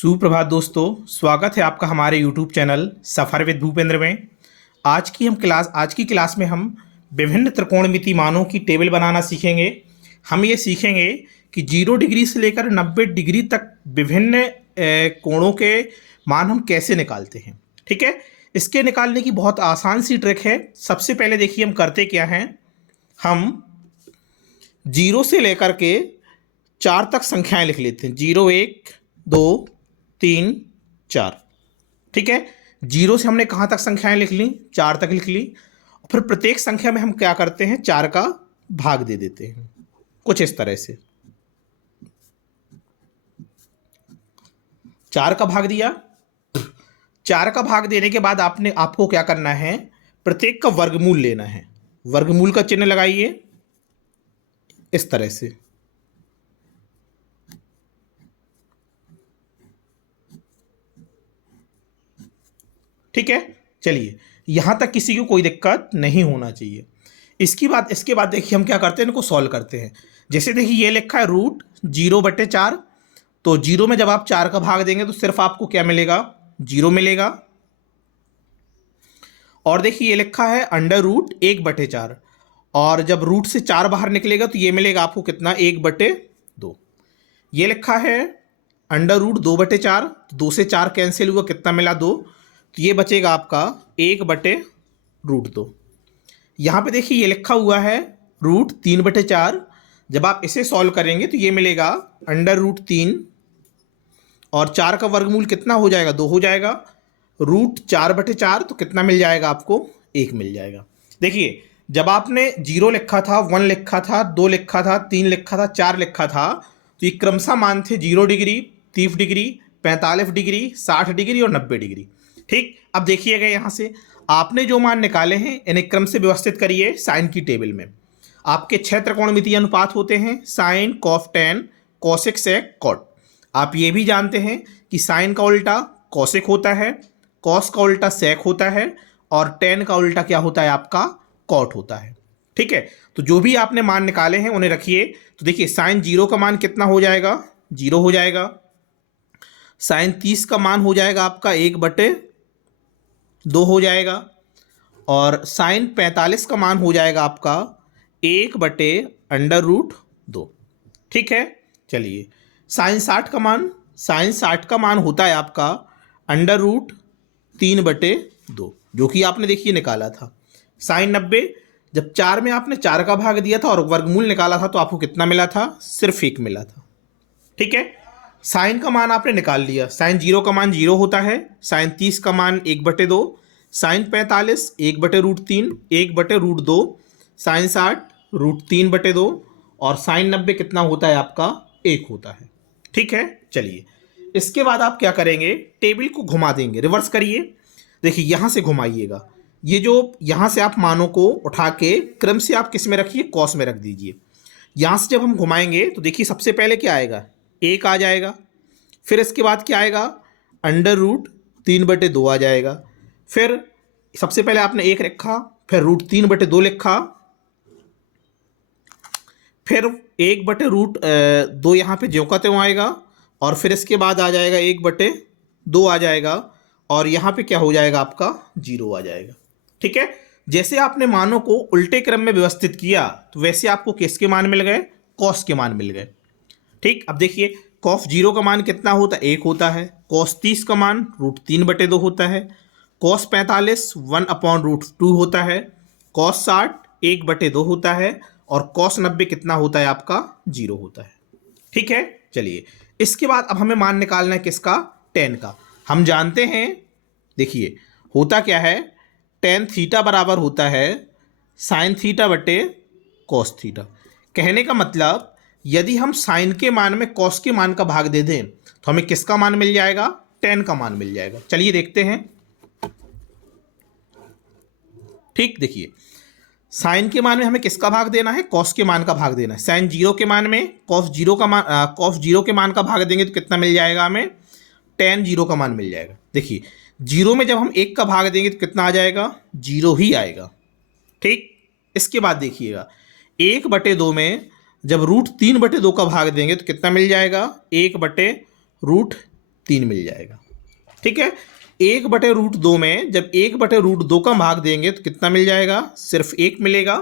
सुप्रभात दोस्तों, स्वागत है आपका हमारे YouTube channel suffer with Bhupendra में। आज की क्लास में हम विभिन्न त्रिकोणमिति मानों की टेबल बनाना सीखेंगे। हम ये सीखेंगे कि 0 डिग्री से लेकर 90 डिग्री तक विभिन्न कोणों के मान हम कैसे निकालते हैं। ठीक है, इसके निकालने की बहुत आसान सी ट्रिक है। सबसे पहले देखिए हम करते क्या हैं। हम 0 से लेकर के 4 तक संख्याएं लिख लेते हैं। 0 1 2 3 4। ठीक है, 0 से हमने कहाँ तक संख्याएं लिख ली? 4 तक लिख ली। फिर प्रत्येक संख्या में हम क्या करते हैं? 4 का भाग दे देते हैं, कुछ इस तरह से। 4 का भाग दिया। 4 का भाग देने के बाद आपको क्या करना है? प्रत्येक का वर्गमूल लेना है। वर्गमूल का चिन्ह लगाइए इस तरह से। ठीक है, चलिए यहां तक किसी को कोई दिक्कत नहीं होना चाहिए। इसके बाद देखिए हम क्या करते हैं, इनको सॉल्व करते हैं। जैसे देखिए ये लिखा है √0/4। तो 0 में जब आप 4 का भाग देंगे तो सिर्फ आपको क्या मिलेगा? 0 मिलेगा। और देखिए ये लिखा है √1/4। और जब रूट से 4 बाहर निकलेगा तो ये मिलेगा आपको कितना? 1/2। ये लिखा है √2/4। 2 से 4 कैंसिल हुआ, कितना मिला? 2। तो ये बचेगा आपका 1/√2। यहाँ पे देखिए ये लिखा हुआ है √3/4। जब आप इसे सॉल्व करेंगे तो ये मिलेगा √3। और 4 का वर्गमूल कितना हो जाएगा? 2 हो जाएगा। √4/4 तो कितना मिल जाएगा आपको? 1 मिल जाएगा। देखिए जब आपने 0 लिखा था, 1 लिखा था, 2 लिखा था, 3 लिखा था, 4 लिखा था, तो ये क्रमशः मान थे 0 डिग्री, 30 डिग्री, 45 डिग्री, 60 डिग्री और 90 डिग्री। ठीक, अब देखिएगा यहाँ से आपने जो मान निकाले हैं इन्हें क्रम से व्यवस्थित करिए साइन की टेबल में। आपके 6 त्रिकोणमितीय अनुपात होते हैं: साइन, कॉस टैन, कोसेक, सेक, कॉट। आप ये भी जानते हैं कि साइन का उल्टा कोसेक होता है, कॉस का उल्टा सेक होता है और टैन का उल्टा क्या होता है? आपका कॉट होता है। ठीक है, तो जो भी आपने मान निकाले हैं उन्हें रखिए। तो देखिए साइन 0 का मान कितना हो जाएगा? 0 हो जाएगा। साइन 30 का मान हो जाएगा आपका 1/2 हो जाएगा। और साइन 45 का मान हो जाएगा आपका 1/√2। ठीक है, चलिए साइन 60 का मान होता है आपका √3/2, जो कि आपने देखिए निकाला था। साइन 90, जब 4 में आपने 4 का भाग दिया था और वर्गमूल निकाला था तो आपको कितना मिला था? सिर्फ 1 मिला था। ठीक है, साइन का मान आपने निकाल लिया। साइन 0 का मान 0 होता है। साइन 30 का मान 1/2। साइन 45 1/√3, 1/√2। साइन 60 √3/2। और साइन 90 कितना होता है आपका? 1 होता है। ठीक है, चलिए इसके बाद आप क्या करेंगे? टेबल को घुमा देंगे, रिवर्स करिए। देखिए यहाँ से घुमाइएगा। ये जो यहाँ से आप मानों को उठा के क्रम से आप किस में रखिए? कॉस में रख दीजिए। यहाँ से जब हम घुमाएंगे तो देखिए सबसे पहले क्या आएगा? 1 आ जाएगा। फिर इसके बाद क्या आएगा? √3/2 आ जाएगा। फिर सबसे पहले आपने 1 रखा, फिर √3/2 लिखा, फिर 1/√2 यहाँ पे ज्यों का त्यों आएगा। और फिर इसके बाद आ जाएगा 1/2 आ जाएगा। और यहाँ पे क्या हो जाएगा? आपका 0 आ जाएगा। ठीक है, जैसे आपने मानों को उल्टे क्रम में व्यवस्थित किया तो वैसे आपको किसके मान मिल गए? कॉस के मान मिल गए। ठीक, अब देखिए कॉस 0 का मान कितना होता है? 1 होता है। कॉस 30 का मान √3/2 होता है। कॉस 45 1/√2 होता है। कॉस 60 1/2 होता है। और कॉस 90 कितना होता है? आपका 0 होता है। ठीक है, चलिए इसके बाद अब हमें मान निकालना है किसका? टेन का। हम जानते हैं, देखिए होता क्या है, टेन थीटा बराबर होता है साइन थीटा/कॉस थीटा। कहने का मतलब यदि हम साइन के मान में कॉस के मान का भाग दे दें तो हमें किसका मान मिल जाएगा? टेन का मान मिल जाएगा। चलिए देखते हैं। ठीक, देखिए साइन के मान में हमें किसका भाग देना है? कॉस के मान का भाग देना है। साइन 0 के मान में कॉस 0 के मान का भाग देंगे तो कितना मिल जाएगा हमें? टेन 0 का मान मिल जाएगा। देखिए 0 में जब हम 1 का भाग देंगे तो कितना आ जाएगा? 0 ही आएगा। ठीक, इसके बाद देखिएगा 1/2 में जब √3/2 का भाग देंगे तो कितना मिल जाएगा? 1/√3 3 मिल जाएगा। ठीक है, 1/√2 में जब 1/√2 का भाग देंगे तो कितना मिल जाएगा? सिर्फ 1 मिलेगा।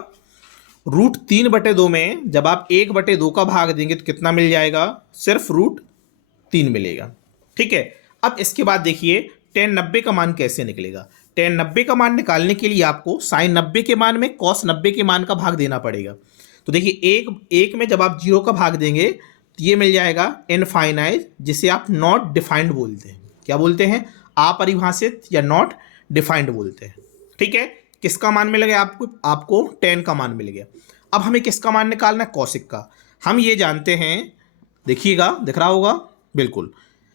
√3/2 में जब आप 1/2 का भाग देंगे तो कितना मिल जाएगा? सिर्फ √3 मिलेगा। ठीक है, अब इसके बाद देखिए tan 90 का मान कैसे निकलेगा। tan 90 का मान निकालने के लिए आपको sin 90 के मान में cos 90 के मान का भाग देना पड़ेगा। तो देखिए एक में जब आप 0 का भाग देंगे तो ये मिल जाएगा इनफाइनाइट, जिसे आप नॉट डिफाइंड बोलते हैं। क्या बोलते हैं? अपरिभाषित या नॉट डिफाइंड बोलते हैं। ठीक है, किसका मान मिल गया आपको tan का मान मिल गया। अब हमें किसका मान निकालना है? कौशिक का। हम ये जानते हैं, देखिएगा दिख रहा होगा, बिल्कुल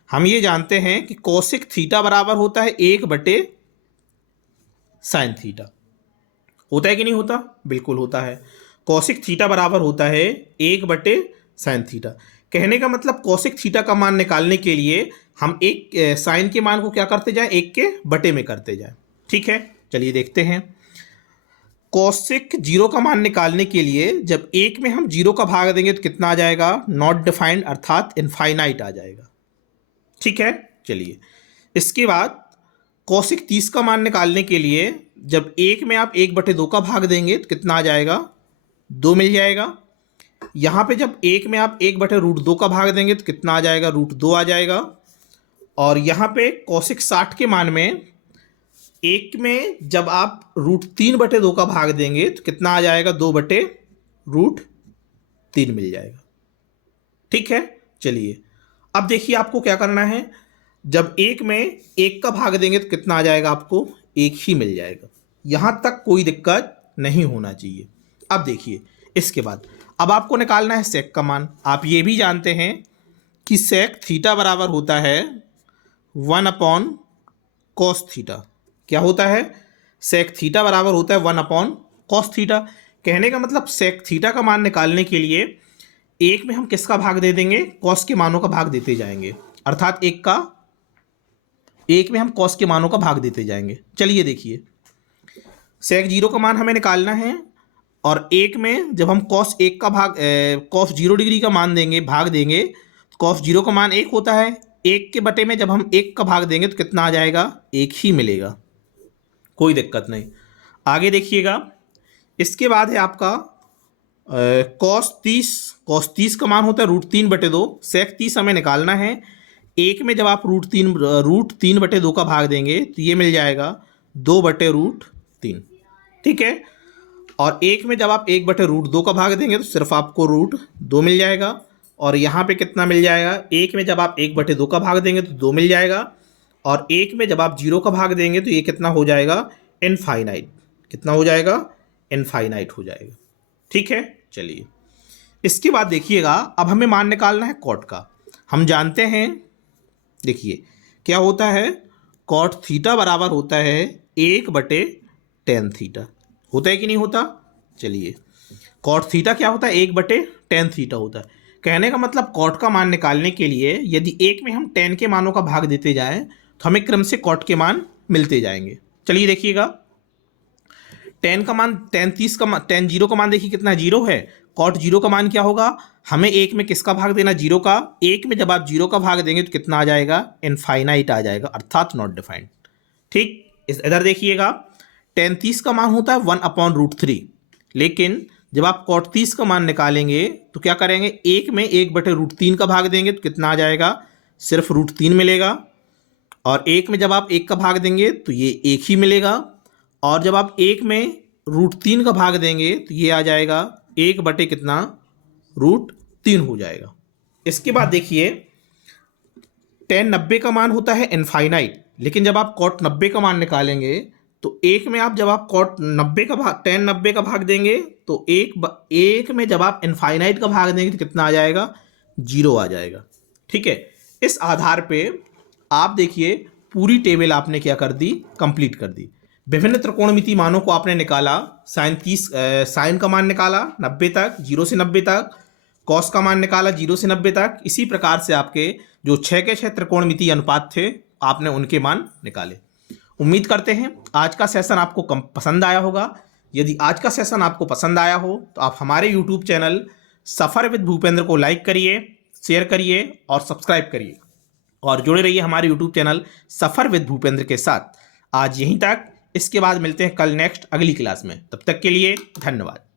हम ये जानते हैं कि कौशिक थीटा बराबर होता है 1/sin थीटा। होता है कि नहीं होता? बिल्कुल होता है। कौशिक थीटा बराबर होता है 1/sin थीटा। कहने का मतलब कौशिक थीटा का मान निकालने के लिए हम एक साइन के मान को क्या करते जाएं? 1 के बटे में करते जाएं। ठीक है, चलिए देखते हैं। कौशिक 0 का मान निकालने के लिए जब 1 में हम 0 का भाग देंगे तो कितना आ जाएगा? नॉट डिफाइंड अर्थात इनफाइनाइट आ जाएगा। ठीक है, चलिए इसके बाद कौशिक 30 का मान निकालने के लिए जब 1 में आप 1/2 का भाग देंगे तो कितना आ जाएगा? 2 मिल जाएगा। यहाँ पे जब 1 में आप 1/√2 का भाग देंगे तो कितना आ जाएगा? √2 आ जाएगा। और यहाँ पे कौशिक 60 के मान में 1 में जब आप √3/2 का भाग देंगे तो कितना आ जाएगा? 2/√3 मिल जाएगा। ठीक है, चलिए अब देखिए आपको क्या करना है। जब 1 में 1 का भाग देंगे तो कितना आ जाएगा? आपको 1 ही मिल जाएगा। यहाँ तक कोई दिक्कत नहीं होना चाहिए। अब देखिए इसके बाद अब आपको निकालना है सेक का मान। आप ये भी जानते हैं कि सेक थीटा बराबर होता है 1/cos थीटा। क्या होता है? सेक थीटा बराबर होता है 1/cos थीटा। कहने का मतलब सेक थीटा का मान निकालने के लिए 1 में हम किसका भाग दे देंगे? कॉस के मानों का भाग देते जाएंगे, अर्थात 1 में हम कॉस के मानों का भाग देते जाएंगे। चलिए देखिए, सेक 0 का मान हमें निकालना है और 1 में जब हम कॉस 1 का भाग कॉस 0 डिग्री का मान देंगे, भाग देंगे, तो कॉस 0 का मान 1 होता है। 1 के बटे में जब हम 1 का भाग देंगे तो कितना आ जाएगा? 1 ही मिलेगा, कोई दिक्कत नहीं। आगे देखिएगा, इसके बाद है आपका कॉस 30 का मान होता है √3/2। सेक 30 हमें निकालना है। 1 में जब आप √3/2 का भाग देंगे तो ये मिल जाएगा 2/√3। ठीक है, और 1 में जब आप 1/√2 का भाग देंगे तो सिर्फ आपको √2 मिल जाएगा। और यहाँ पे कितना मिल जाएगा? 1 में जब आप 1/2 का भाग देंगे तो 2 मिल जाएगा। और 1 में जब आप 0 का भाग देंगे तो ये कितना हो जाएगा? इनफाइनाइट। कितना हो जाएगा? इनफाइनाइट हो जाएगा। ठीक है, चलिए इसके बाद देखिएगा, अब हमें मान निकालना है कॉट का। हम जानते हैं, देखिए क्या होता है, कॉट थीटा बराबर होता है 1/tan थीटा। होता है कि नहीं होता? चलिए, कॉट थीटा क्या होता है? 1/tan थीटा होता है। कहने का मतलब कॉट का मान निकालने के लिए यदि 1 में हम tan के मानों का भाग देते जाएं तो हमें क्रम से कॉट के मान मिलते जाएंगे। चलिए देखिएगा, tan का मान tan 0 का मान देखिए कितना? 0 है। कॉट 0 का मान क्या होगा? हमें 1 में किसका भाग देना? 0 का। 1 में जब आप 0 का भाग देंगे तो कितना आ जाएगा? इनफाइनाइट आ जाएगा, अर्थात नॉट डिफाइंड। ठीक, इधर देखिएगा, tan 30 का मान होता है 1/√3। लेकिन जब आप cot 30 का मान निकालेंगे तो क्या करेंगे? 1 में 1/√3 का भाग देंगे तो कितना आ जाएगा? सिर्फ √3 मिलेगा। और 1 में जब आप 1 का भाग देंगे तो ये 1 ही मिलेगा। और जब आप 1 में √3 का भाग देंगे तो ये आ जाएगा 1/√3 हो जाएगा। इसके बाद देखिए, tan 90 का मान होता है इनफाइनाइट। लेकिन जब आप cot 90 का मान निकालेंगे तो 1 में आप जब आप tan 90 का भाग देंगे तो 1 में जब आप इनफाइनाइट का भाग देंगे तो कितना आ जाएगा? 0 आ जाएगा। ठीक है, इस आधार पे आप देखिए पूरी टेबल आपने क्या कर दी? कंप्लीट कर दी। विभिन्न त्रिकोणमिति मानों को आपने निकाला। साइन का मान निकाला 90 तक, 0 से 90 तक। कॉस का मान निकाला 0 से 90 तक। इसी प्रकार से आपके जो 6 के 6 त्रिकोणमिति अनुपात थे आपने उनके मान निकाले। उम्मीद करते हैं आज का सेशन आपको पसंद आया होगा। यदि आज का सेशन आपको पसंद आया हो तो आप हमारे YouTube channel suffer with Bhupendra को लाइक करिए, शेयर करिए और सब्सक्राइब करिए। और जुड़े रहिए हमारे YouTube channel suffer with Bhupendra के साथ। आज यहीं तक, इसके बाद मिलते हैं कल नेक्स्ट अगली क्लास में। तब तक के लिए धन्यवाद।